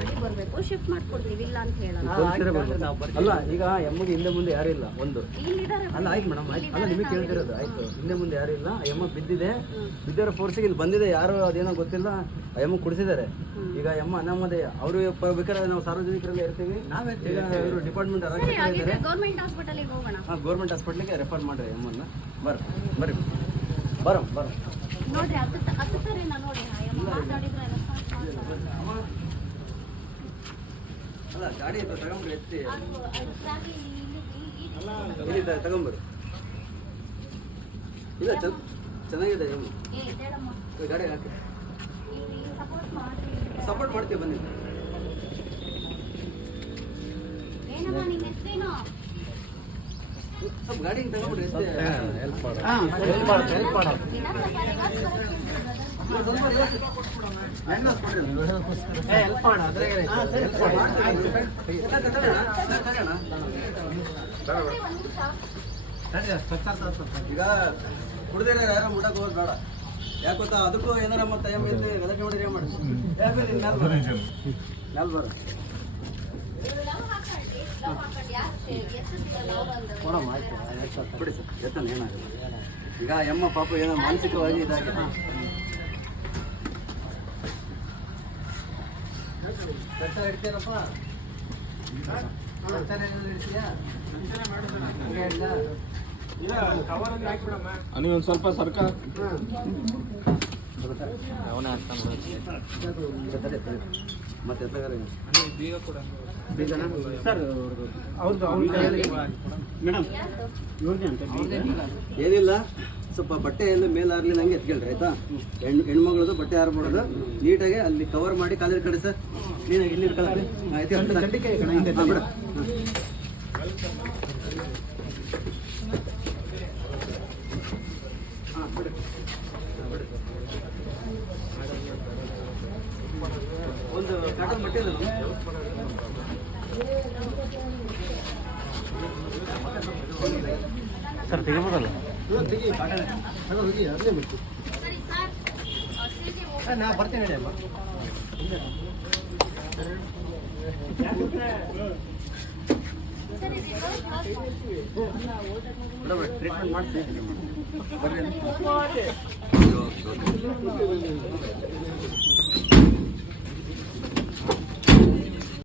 ಮಾಡಿ ಬರಬೇಕು, ಶಿಫ್ಟ್ ಮಾಡ್ಕೊಡ್ತೀವಿ, ಇಲ್ಲ ಅಂತ ಹೇಳಲ್ಲ. ಅಲ್ಲ ಈಗ ಎಮ್ಮಗೆ ಹಿಂದೆ ಮುಂದೆ ಯಾರು ಇಲ್ಲ ಒಂದು ಇಲ್ಲಿದ್ದಾರೆ ಅಲ್ಲ ಆಯ್ತು ಮೇಡಮ್ ಆಯ್ತು ಅಲ್ಲ ನಿಮಗೆ ಕೇಳ್ತಿರೋದು ಆಯ್ತು ಹಿಂದೆ ಮುಂದೆ ಯಾರು ಇಲ್ಲ ಎಮ್ಮ ಬಿದ್ದಿದೆ ಬಿದ್ದಿರೋ ಫೋರ್ಸಿಗೆ ಇಲ್ಲಿ ಬಂದಿದೆ ಯಾರು ಅದೇನೋ ಗೊತ್ತಿಲ್ಲ ಎಮ್ಮ ಕುಡಿಸಿದ್ದಾರೆ ಈಗ ಎಮ್ಮ ಅನಾಮಧೇಯ ಅವರು ಬೇಕಾದ್ರೆ ನಾವು ಸಾರ್ವಜನಿಕರೆಲ್ಲ ಇರ್ತೀವಿ ಈಗ ಇವರು ಡಿಪಾರ್ಟ್ಮೆಂಟ್ ಗೌರ್ಮೆಂಟ್ ಹಾಸ್ಪಿಟಲಿಗೆ ಹೋಗೋಣ. ಗೌರ್ಮೆಂಟ್ ಹಾಸ್ಪಿಟ್ಲಿಗೆ ರೆಫರ್ ಮಾಡ್ರಿ ಎಮ್ಮನ್ನ ಬರ್ರಿ ಬರಂ ನೋಡ್ರಿ ಹತ್ತುತ್ತಾರೆ ನೋಡಿ ಮಾತಾಡಿದ್ರೆ ಅಲ್ಲ ಗಾಡಿ ತಗೊಂಡ್ರಿ ಎತ್ತಿ ತಗೊಂಬರ್ರಿ ಇಲ್ಲ ಚೆನ್ನಾಗಿದೆ ಗಾಡಿ ಹಾಕಿ ಸಪೋರ್ಟ್ ಮಾಡ್ತೀವಿ ಬನ್ನಿ ಸ್ವಲ್ಪ ಗಾಡಿ ತಗೊಂಡ್ರಿ ಈಗ ಕುಡ್ದಿರ ಯಾರು ಮುಡಕ್ ಹೋಗೋದು ಬೇಡ ಯಾಕೆ ಗೊತ್ತಾ ಅದಕ್ಕೂ ಏನಾರ ಮತ್ತೆ ಗದಕ್ಕೆ ಮಾಡಿದ್ರೆ ಏನ್ ಮಾಡಿ ಮ್ಯಾಲ್ ಬರ ಬಿಡಿ ಸರ್ ಎತ್ತನ ಏನಾಗಲ್ಲ ಈಗ ಎಮ್ಮ ಪಾಪ ಏನೋ ಮಾನಸಿಕವಾಗಿ ಇದಾಗಿದೆ ಇಡ್ತೀರಪ್ಪ ನೀವೊಂದು ಸ್ವಲ್ಪ ಸರ್ಕಾರ ಮತ್ತೆ ಏನಿಲ್ಲ ಸ್ವಲ್ಪ ಬಟ್ಟೆ ಎಲ್ಲ ಮೇಲೆ ಆಗಲಿ ನಂಗೆ ಎತ್ಕೊಳ್ರಿ ಆಯ್ತಾ ಹೆಣ್ಮಗಳದು ಬಟ್ಟೆ ಹಾರ್ಬಿಡೋದು ನೀಟಾಗಿ ಅಲ್ಲಿ ಕವರ್ ಮಾಡಿ ಕಾಲೇಜ್ ಕಡೆ ಸರ್ ನೀನಾಗಿ ಇಲ್ಲಿ ಕಳಿಸಿ ಆಯ್ತು ಬಿಡ ಒಂದು ಕಾಟನ್ ಬಟ್ಟೆ ಇಲ್ಲ ಸರ್ ತೆಗಿಬೋದಲ್ಲ ನಾ ಬರ್ತೇನೆ ಹೇಳಿ ಅಮ್ಮ ಟ್ರೀಟ್ಮೆಂಟ್ ಮಾಡ್ತೀನಿ ಬರ್ರಿ